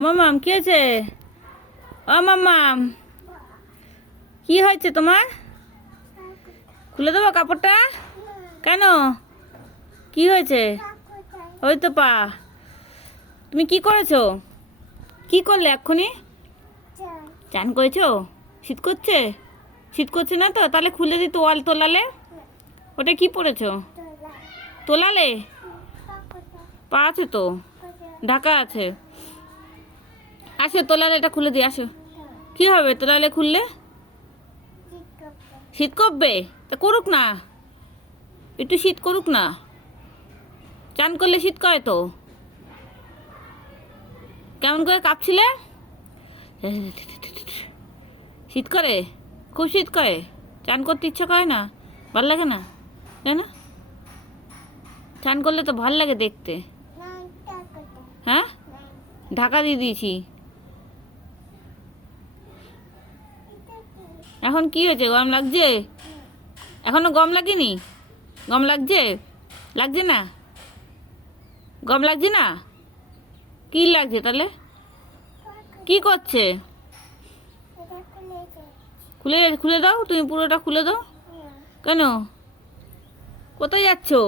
মামাম কি হয়েছে? ও মামাম, কি হয়েছে তোমার? খুলে দেবো কাপড়টা? কেন, কি হয়েছে? ওই তো পা। তুমি কি করেছো? কি করলে এক্ষুনি? চান করেছো? শীত করছে? শীত করছে না তো? তাহলে খুলে দি, তোয়াল তোলালে। ওটা কি পরেছো? তোলালে? পা আছে তো, ঢাকা আছে। আসো তোলালে, এটা খুলে দিই, আসো। কি হবে তোলালে খুললে? শীত করবে? তা করুক না, একটু শীত করুক না। চান করলে শীত করে তো। কেমন করে কাঁপছিলে? শীত করে? খুব শীত করে? চান করতে ইচ্ছা করে না? ভাল লাগে না? তাই না? চান করলে তো ভাল লাগে দেখতে। হ্যাঁ, ঢাকা দিয়ে দিয়েছি। এখন কি হয়েছে, গরম লাগছে? এখনো গরম লাগেনি? গরম লাগছে? লাগছে না? গরম লাগছে না? কি লাগছে তাহলে? কি করছে? খুলে খুলে দাও, তুমি পুরোটা খুলে দাও। কেন, কোথায় যাচ্ছো?